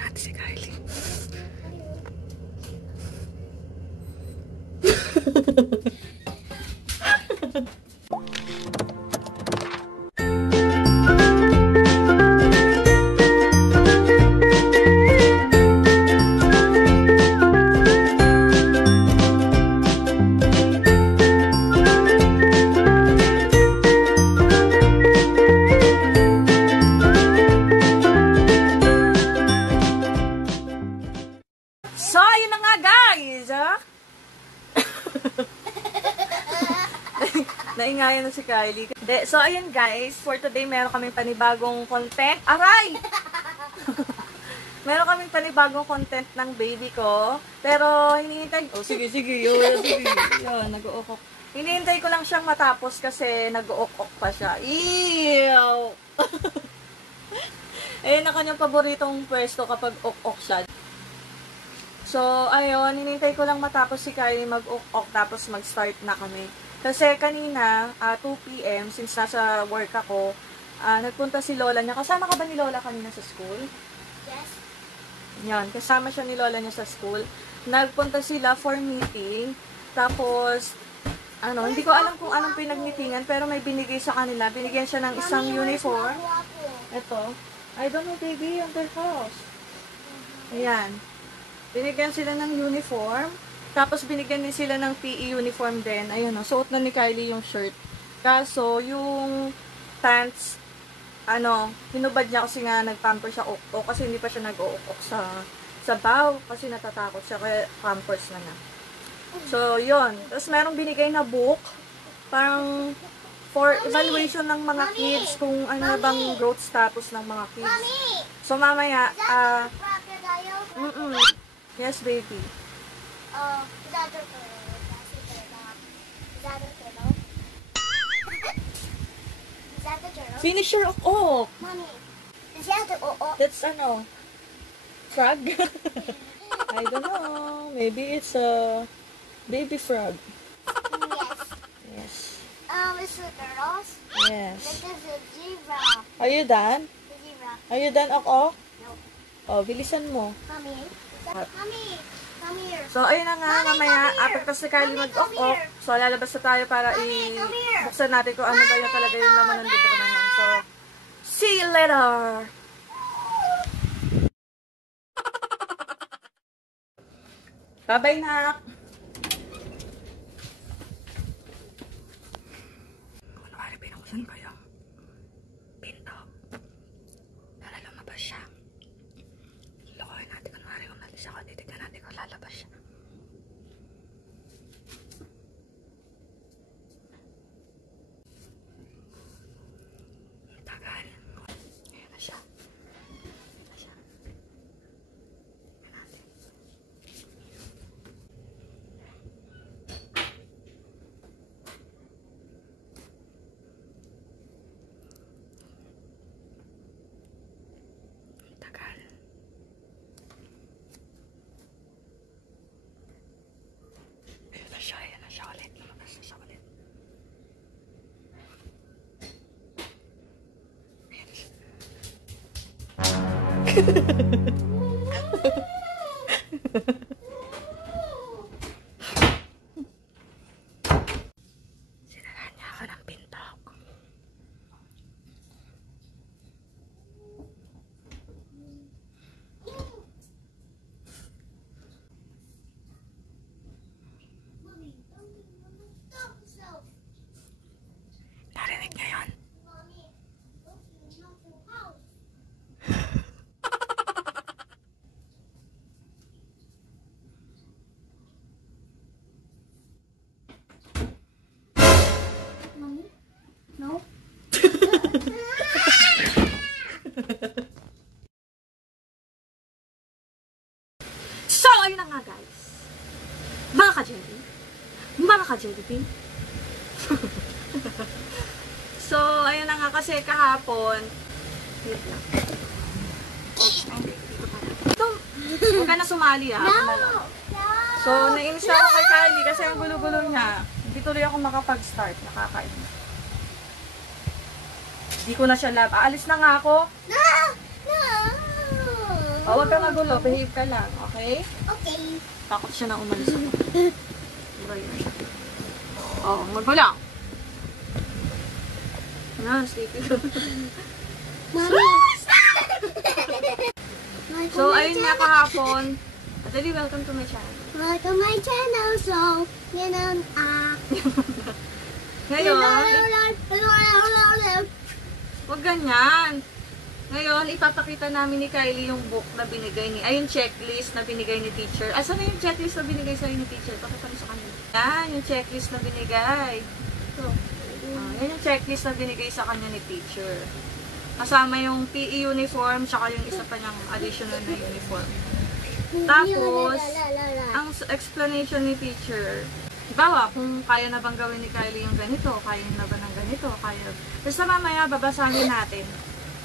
natin si Kylie. So, ayun na nga guys! Naingayan na si Kylie. So, ayun guys, for today meron kaming panibagong content. Aray! Meron kaming panibagong content ng baby ko. Pero, hinihintay... Oh, sige. Yan, nag-uokok. Hinihintay ko lang siyang matapos kasi nag-uokok pa siya. Ew! Eh, na kanyang paboritong pwesto kapag uokok siya. So, ayun, hinihintay ko lang matapos si Kylie mag-uokok tapos mag-start na kami. Kasi kanina, 2 PM, since nasa work ako, nagpunta si Lola niya. Kasama ka ba ni Lola kanina sa school? Yes. Yan, kasama siya ni Lola niya sa school. Nagpunta sila for meeting. Tapos, hindi ko alam kung anong pinag-meetingan, pero may binigay sa kanila. Binigyan siya ng isang uniform. Ito. I don't know, baby, on their house. Ayan. Binigyan sila ng uniform. Tapos, binigyan din sila ng PE uniform din. Ayun, suot na ni Kylie yung shirt. Kaso, yung pants, hinubad niya kasi nga nag-pamper siya o kasi hindi pa siya nag-uukok sa baw kasi natatakot siya kaya pampers na niya. So, yun. Tapos, merong binigay na book parang for evaluation ng mga kids kung ano bang growth status ng mga kids. So, mamaya, yes, baby. Is that the turtle? Is that the turtle? Is that the turtle? Finish your ok. Mommy, is that the That's frog? I don't know. Maybe it's a baby frog. Yes. Yes. It's the turtles? Yes. This is a zebra. Are you done? The zebra. Are you done, ok? No. Oh, bilisan mo. Mommy. Mommy, come here. So, ayun na nga, mamaya, after kasi Kylie Mommy, mag-ok, come here. so lalabas na tayo para Mommy, come here. buksan natin kung ano ba yung talaga yung laman ng libro na yun. So, see you later! Bye-bye, nak! Kunwari, pinuksan ko yung pinto. Para lumabas siya. Lokohin natin, kunwari, umalis ako. Titignan natin kung lalabas siya. Tagal. Ayan na siya. Ayan na siya. Ayan natin. Tagal. Ayan na siya ulit. Lumabas na siya ulit. Ayan na siya. Sinarahan niya ako ng pinto. Narinig niya yun. Mommy? No? So, ayun na nga guys. Mga ka-jelly. Mga ka-jelly bean. So, ayun na nga kasi kahapon. Wait lang. Ito, huwag ka na sumali ha. No! So, nainis ako kay Kylie kasi ang gulo-gulo niya. Hindi tuloy ako makapag-start. Nakakainis. Hindi ko na siya love. Aalis na nga ako. No! No! O, huwag ka magulo. Behave ka lang. Okay? Okay. Takot siya na umalis ako. O, magulo. Sleepy. Mommy. So, ayun nga kahapon. Adali, welcome to my channel. Welcome my channel. So, Ngayon, wag ganyan. Ngayon, ipapakita namin ni Kylie yung book na binigay ni, yung checklist na binigay ni teacher. Asan na yung checklist na binigay sa'yo ni teacher? Pakita mo sa kanila. Yan, yung checklist na binigay. So, yan yung checklist na binigay sa kanya ni teacher. Kasama yung PE uniform, tsaka yung isa pa niyang additional na uniform. Tapos, ang explanation ni teacher, bawa, kung kaya na bang gawin ni Kylie yung ganito, kaya na ba ng ganito, kaya. Basta mamaya, babasahin natin.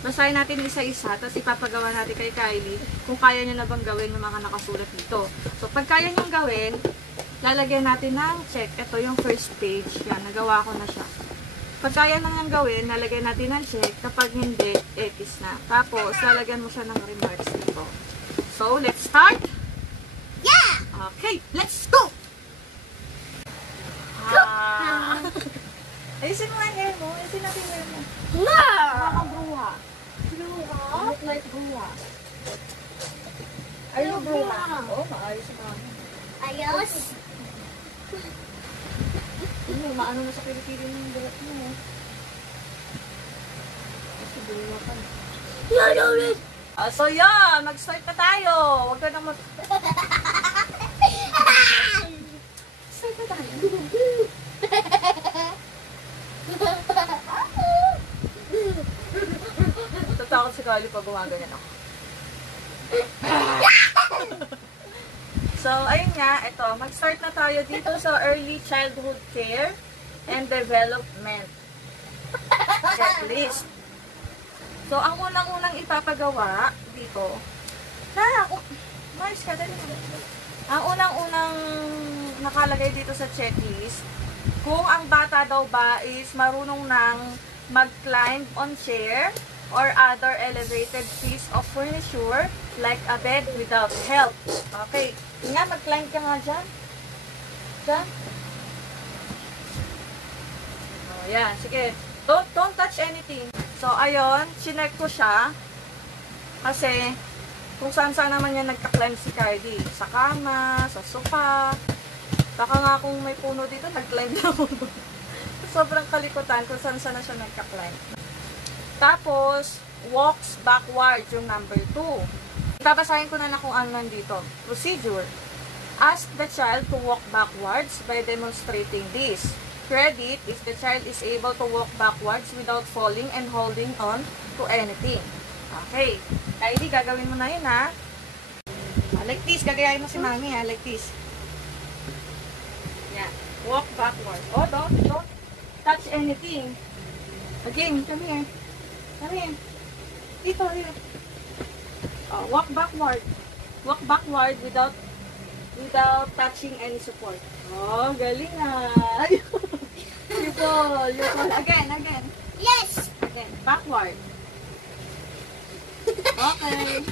Basahin natin isa-isa, tapos ipapagawa natin kay Kylie kung kaya niya na bang gawin yung mga nakasulat dito. So, pag kaya niyang gawin, lalagyan natin ng check. Ito yung first page. Yan, nagawa ko na siya. Pag kaya na niyang gawin, lalagyan natin ng check. Kapag hindi, X na. Tapos, lalagyan mo siya ng remarks dito. So, let's start! Yeah! Okay, let's go! Ayusin mo ang hair mo. Ayusin natin yung hair mo. Baka bruha. Look like bruha. Are you bruha? Oo, maayos na. Ayos. Maano na sa kilikili ng bulat mo. Kasi bruha ka na. So yun, mag-start na tayo. Huwag ka na Start na tayo. Tatakot si Kylie pag gumaganyan ako. So, ayun nga, ito, mag-start na tayo dito sa Early Childhood Care and Development Checklist. So, ang unang-unang ipapagawa dito, Mars ka, dali mo. Ang unang-unang nakalagay dito sa checklist, kung ang bata daw ba is marunong nang mag-climb on chair or other elevated piece of furniture like a bed without help. Okay. Nga, mag-climb ka nga dyan. Dyan. Oh, yan. Sige. Don't touch anything. So, ayun. Chinek ko siya. Kasi, kung saan-saan naman yan nagka-climb si Kylie. Sa kama, sa sofa. Baka nga kung may puno dito, nag-climb na ako. Sobrang kalikutan kung saan-saan na siya nagka-climb. Tapos, walks backward yung number 2. Babasahin ko na kung ano nandito. Procedure. Ask the child to walk backwards by demonstrating this. Credit if the child is able to walk backwards without falling and holding on to anything. Okay. Kylie, gagawin mo na yun, ha? Like this. Gagayahin mo si mami, ha? Like this. Yan. Walk backwards. Oh, don't touch anything. Again, come here. Come here. Dito, here. Oh, walk backward. Walk backward without touching any support. Oh, galing, ha? You fall. Again. Yes! Again. Backward. Okay.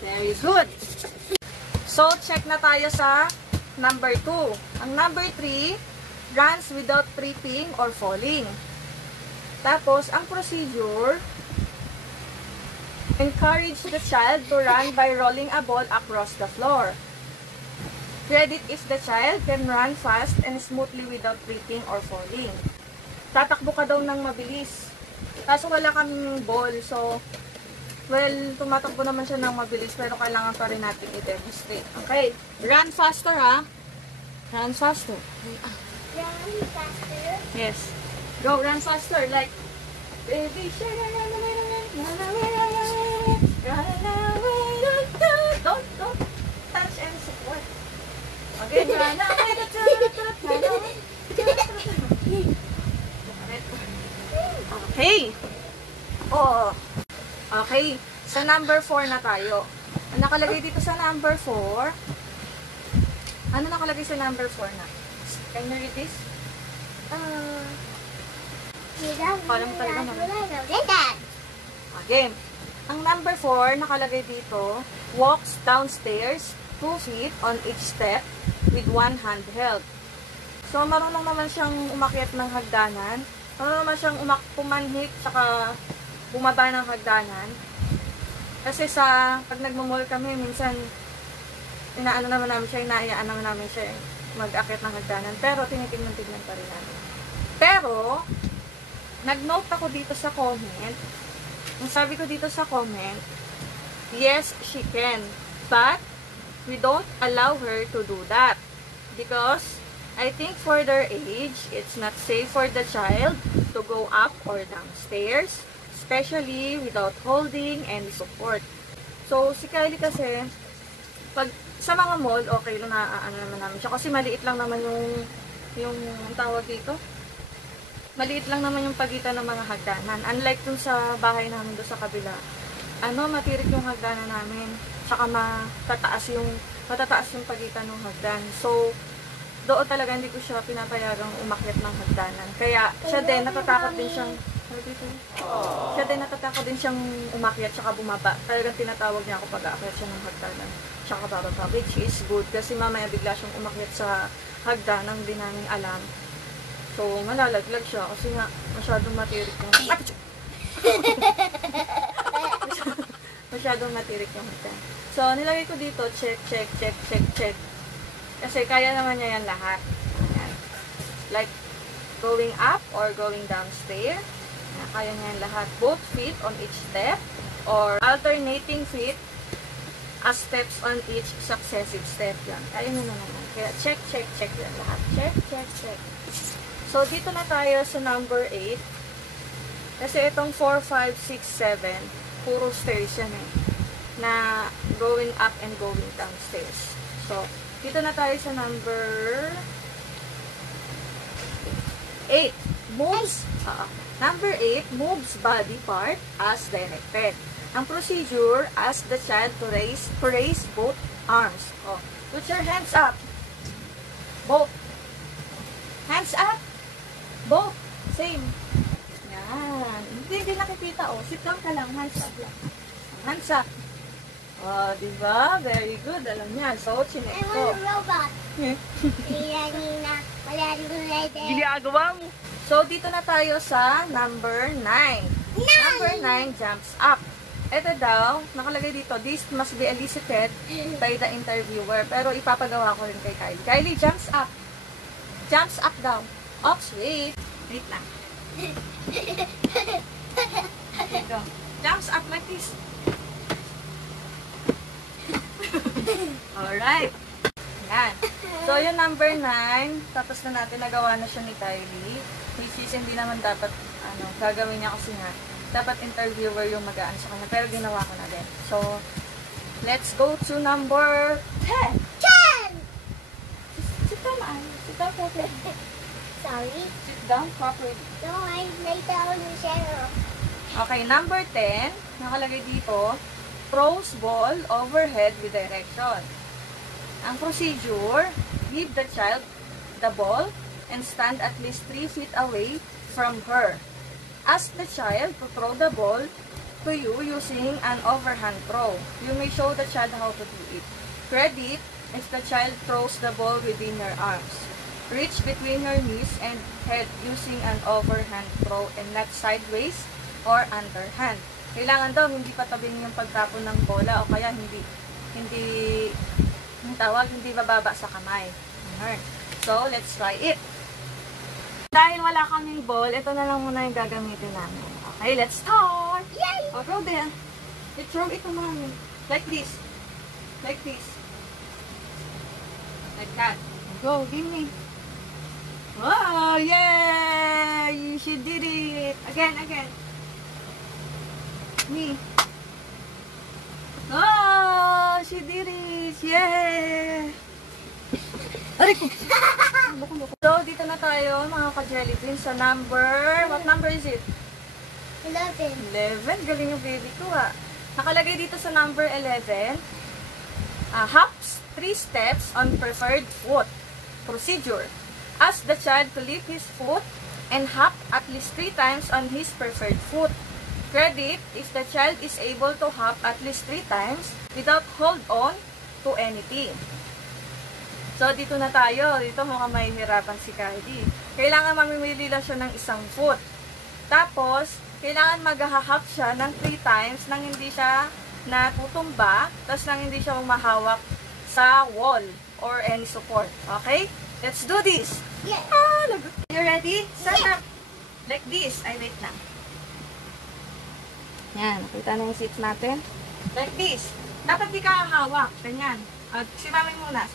Very good. So, check na tayo sa number 2. Ang number 3, runs without tripping or falling. Tapos, ang procedure, encourage the child to run by rolling a ball across the floor. Credit if the child can run fast and smoothly without tripping or falling. Tatakbo ka daw ng mabilis. Kaso wala kaming ball, so well, tumatakbo naman siya ng mabilis, pero kailangan pa rin natin i-demonstrate. Okay, run faster, ha? Run faster. Run faster. Yes. Go, run faster. Like, baby, don't touch any support. Okay, run away. Okay. Oh. Okay, sa number 4 na tayo. Ang nakalagay dito sa number 4, ano nakalagay sa number 4 na? Can you read this? You don't Parang talaga know that. Again, Ang number 4, nakalagay dito, walks downstairs 2 feet on each step with one hand held. So, marunong naman siyang umakyat ng hagdanan. Marunong naman siyang pumanhik, saka bumaba ng hagdanan. Kasi pag nagmamall kami, minsan, inaano naman namin siya, inaayaan naman namin siya mag-akyat ng hagdanan. Pero, tinitignan-tignan pa rin namin. Pero, nag-note ako dito sa comment. Ang sabi ko dito sa comment, yes, she can. But, we don't allow her to do that. Because, I think for their age, it's not safe for the child to go up or downstairs, especially without holding any support. So, si Kylie kasi, pag sa mga mall, okay lang na ano naman namin siya. Kasi maliit lang naman yung tawag dito. Maliit lang naman yung pagitan ng mga hagdanan. Unlike dun sa bahay namin doon sa kabila. Matirik yung hagdanan namin. Tsaka matataas yung pagitan ng hagdan. So, doon talaga hindi ko siya pinapayagang umakyat ng hagdanan. Kaya, siya din, natatakot din siyang umakyat tsaka bumaba. Talagang tinatawag niya ako pag-aakyat siya ng hagdanan. Tsaka bababa, which is good. Kasi mamaya bigla siyang umakyat sa hagdanan, hindi namin alam. So, malalaglag siya kasi nga masyadong matirik yung masyadong matirik yung hagdan. So, nilagay ko dito, check. Kasi kaya naman niya yan lahat. Ayan. Like, going up or going downstairs. Ayan, kaya niya yan lahat. Both feet on each step or alternating feet as steps on each successive step. Yan. Kaya niya naman. Kaya check yan lahat. Check. So, dito na tayo sa number 8. Kasi itong 4, 5, 6, 7, puro stairs yan na going up and going downstairs. So, dito na tayo sa number 8. Number 8, moves body part as directed. Ang procedure, ask the child to raise both arms. Oh, put your hands up. Both. Hands up. Both. Same. Yan. Hindi nakikita. Oh, sit down ka lang. Hands up lang. Hands up. Oh, diba? Very good. Alam niya. So, chinek I ko. want a robot. Ginagawa mo. So, dito na tayo sa number 9. Number 9 jumps up. Ito daw, nakalagay dito, this must be elicited by the interviewer. Pero ipapagawa ko rin kay Kylie. Kylie, jumps up. Jumps up daw. Oops, wait. Wait lang. Ito. Jumps up like this. Alright. Yan. So, yung number 9, tapos na natin nagawa na siya ni Kylie. Which is, hindi naman dapat, gagawin niya kasi nga, dapat interviewer yung mag-aan sa kanya. Pero ginawa ko na din. So, let's go to number 10. 10! Sit down, sit down properly. Sorry. Sit down properly. No, I lay down in shadow. Okay, number 10, nakalagay dito, throws ball overhead with direction. Ang procedure, give the child the ball and stand at least 3 feet away from her. Ask the child to throw the ball to you using an overhand throw. You may show the child how to do it. Credit if the child throws the ball within your arms. Reach between your knees and head using an overhand throw and not sideways or underhand. Kailangan daw hindi patabing yung pagtapon ng bola o kaya hindi bababa sa kamay. Alright. So, let's try it. Dahil wala kaming ball, ito na lang muna yung gagamitin namin. Okay, let's start! Yay! Oh, throw there. Throw it to mommy. Like this. Like this. Like that. Go, give me. Wow! Yay! She did it! Again. Me. Oh! She did it! Yay! Aray ko! So, dito na tayo, mga ka-jellybeans, sa what number is it? 11. 11. Galing yung baby ko, ah. Nakalagay dito sa number 11, hops 3 steps on preferred foot. Procedure. Ask the child to lift his foot and hop at least 3 times on his preferred foot. Credit is the child is able to hop at least 3 times without hold on to anything. So, dito na tayo. Dito mukhang mahihirapan si Kylie. Kailangan mamimili lang siya ng isang foot. Tapos, kailangan mag-hop siya ng 3 times nang hindi siya natutumba, tapos nang hindi siya umahawak sa wall or any support. Okay? Let's do this! Yeah. You ready? Stand up! Like this. Ay, wait lang. Yan, nakita na yung seats natin. Like this. Dapat di ka hawak. Ganyan. Si mami muna.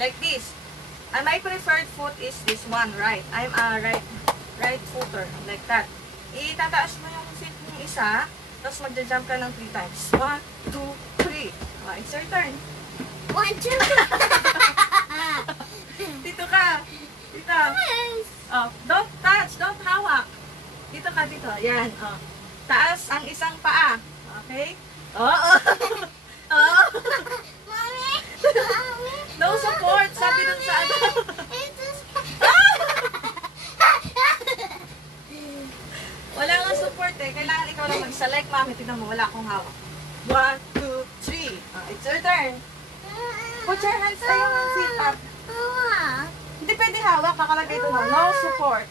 Like this. And my preferred foot is this one, right? I'm a right footer. Like that. Itataas mo yung seat ng isa, tapos magja-jump ka ng 3 times. 1, 2, 3. It's your turn. 1, 2. Dito ka. Dito. Oh, don't touch. Don't hawak. Dito ka, dito. Yan. Oh. Taas ang isang paa. Okay? Oo. Oo. Mommy. No support. Sabi dun sa ano. Wala nga support eh. Kailangan ikaw lang mag-select. Mami, tignan mo. Wala akong hawak. 1, 2, 3. It's your turn. Put your hands sa yung seat up. Hindi pwede hawak. Nakalagay ito na. No support.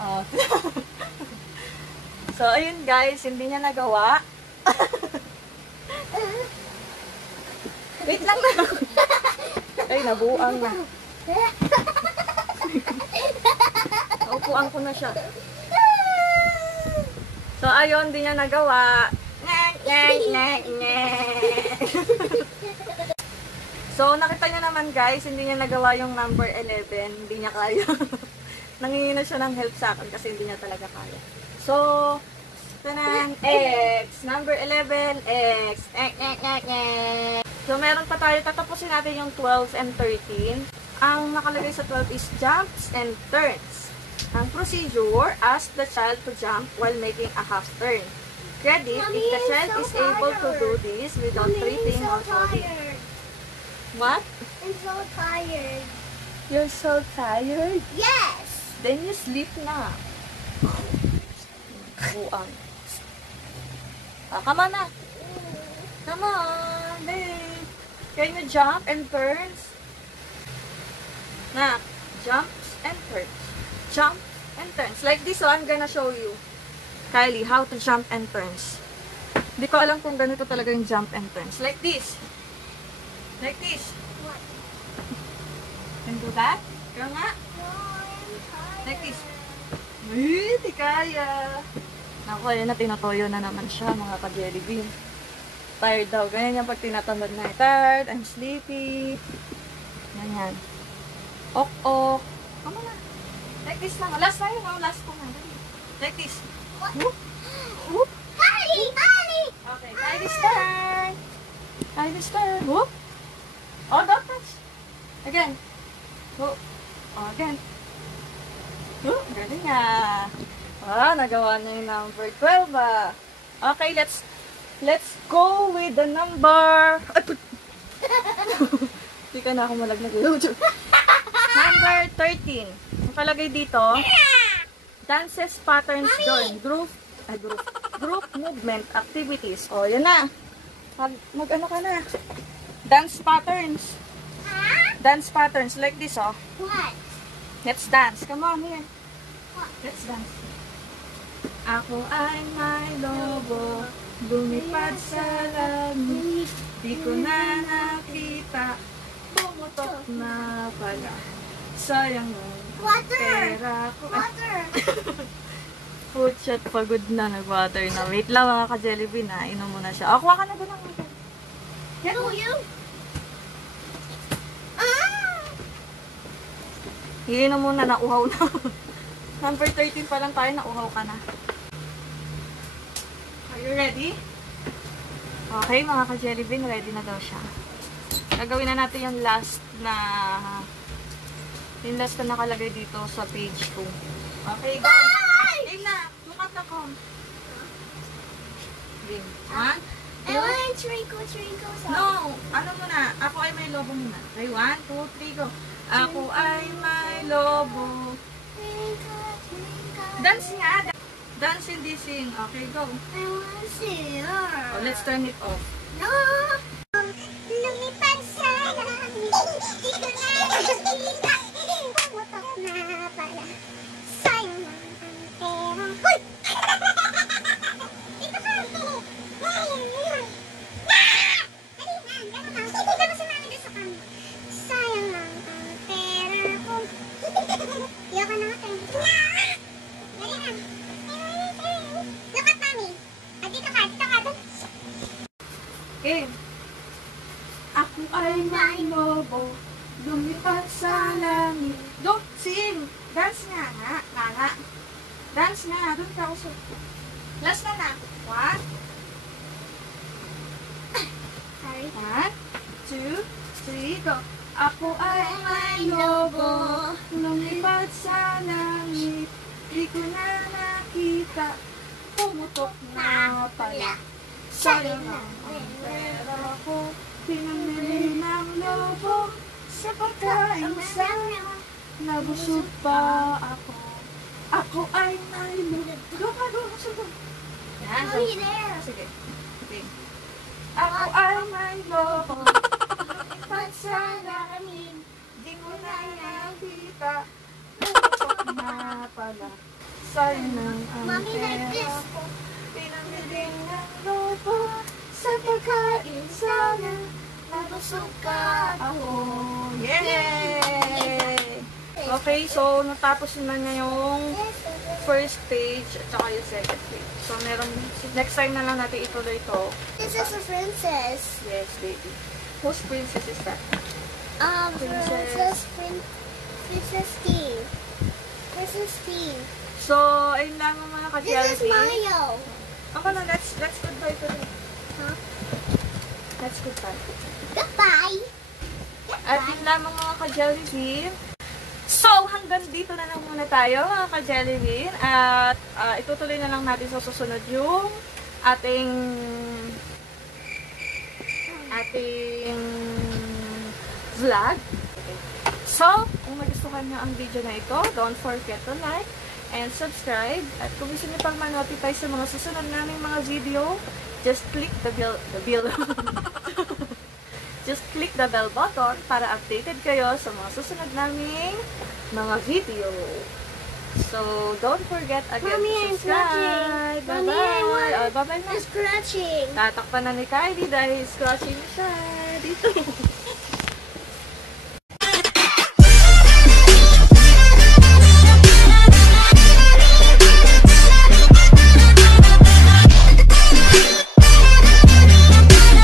Oh. So, ayun guys. Hindi niya nagawa. Wait lang na. Ay, nabuang na. Naupuan ko na siya. So, ayun. Hindi niya nagawa. So, nakita niyo naman guys. Hindi niya nagawa yung number 11. Hindi niya kaya. Nangingi na siya ng help sa akin kasi hindi niya talaga kaya. So, tanan, X. Number 11, X. So, meron pa tayo. Tatapusin natin yung 12 and 13. Ang nakalagay sa 12 is jumps and turns. Ang procedure, ask the child to jump while making a half turn. Credit, Mommy, if the I'm child so is able to tired. do this without tripping or falling. What? I'm so tired. You're so tired? Yes. Then you sleep na. Buang. Come on na. Come on, babe. Can you jump and turns? Na, jumps and turns. Jump and turns. Like this, I'm gonna show you, Kylie, how to jump and turns. Hindi ko alam kung ganito talaga yung jump and turns. Like this. Like this. What? Can do that? Girl nga. No, I'm tired. Like this. Hindi kaya. Naku, ayun na, tinatoyo na naman siya, mga ka-jelly bean. Tired daw. Ganyan yung pag tinatamad na. Tired, I'm sleepy. Ganyan. Ok. Come on na. Like this lang. Last na yun. Last ko na. Like this. What? Whoop. Whoop. Kylie! Okay, Kylie's turn. Kylie's turn. Whoop. Oh, don't touch. Again. Whoop. Oh, again. Whoop. Galing nga. Nagawa na yung number 12 ah. Okay, let's go with the number... Hindi ka na ako malaglag. Number 13. Ang kalagay dito, dances, patterns, join, group movement, activities. O, yan na. Mag-ano ka na. Dance patterns. Dance patterns, like this, oh. What? Let's dance. Come on, here. Let's dance. Ako ay may lobo, lumipad sa langit, di ko na nakita, pumutok na pala. Sayang ang pera ko. Water! Putsyat, pagod na, nag-water na. Wait lang mga ka-jelly bean ha, inom mo na siya. Kuha ka na doon ang water. Yan Do you? Iinom muna, nauhaw na. Number 13 pa lang tayo, nauhaw ka na. Are you ready? Okay, mga ka-jelly bean, ready na daw siya. Gagawin na natin yung last na nakalagay dito sa page 2. Okay, go! Game na! Lukat na ko. Game. 1, I want twinkle, twinkle song. No! Ano muna? Ako ay may lobo muna. Okay, 1, 2, 3, go. Ako ay may lobo. Twinkle, twinkle. Dance nga! Dance hindi sing. Okay, go. I wanna see her. Oh, let's turn it off. No! Lumipad sa langit. Di ko na nakikita. Pumutok na pala. Sayang lang ang pera. Hoy! Dito ka! Ayun! Dali na! Gano'n lang. Hindi ka masumali doon sa kami. Sayang lang ang pera ko. Iyaka na natin. Dali na. Look at mommy. Dito ka. Dito ka. Okay. Ako ay may lobo, lumipad sa langit. Go, sing! Dance nga, nga. Dance nga, doon ka usap. Last na. 1, Sorry. 1, 2, 3, go. Ako ay may lobo, lumipad sa langit. Di ko na nakita, pumutok na pala. Sayang lang ang pera ko, pinamili ng lobo sa pagkain sana. Nabusog pa ako. Ako ay may lobo. Go, subo. Yan, go. Mommy, there. Sige. Okay. Ako ay may lobo. Lumipad sa langit. Di ko na nakita. Pumutok na pala. Sayang lang ang Mommy, like pera this. ko. Pinamili ng lobo sa pagkain sana. Nabusog ka ako. Yay! Okay, so natapos na niya yung first page at saka yung second page. So meron, next time na lang natin ituloy ito. This is a princess. Yes, baby. Whose princess is that? Princess Steve. Princess Steve. So, ayun lang mga This is ka-jelly. Mario. Ako na, let's goodbye today. Huh? Let's goodbye. Goodbye. At yun lang mga ka-Jellybean. So, hanggang dito na lang muna tayo mga ka-Jellybean. At itutuloy na lang natin sa susunod yung ating vlog. So, kung nagustuhan nyo ang video na ito, don't forget to like and subscribe. At kung gusto nyo pang ma-notify sa mga susunod naming mga video, just click the bell just click the bell button para updated kayo sa mga susunod naming mga video. So, don't forget again Mommy, to I'm subscribe. scratching. Mommy, I want- Bye-bye. Bye-bye na. It's scratching. Tatakpan na ni Kylie dahil scratching siya dito.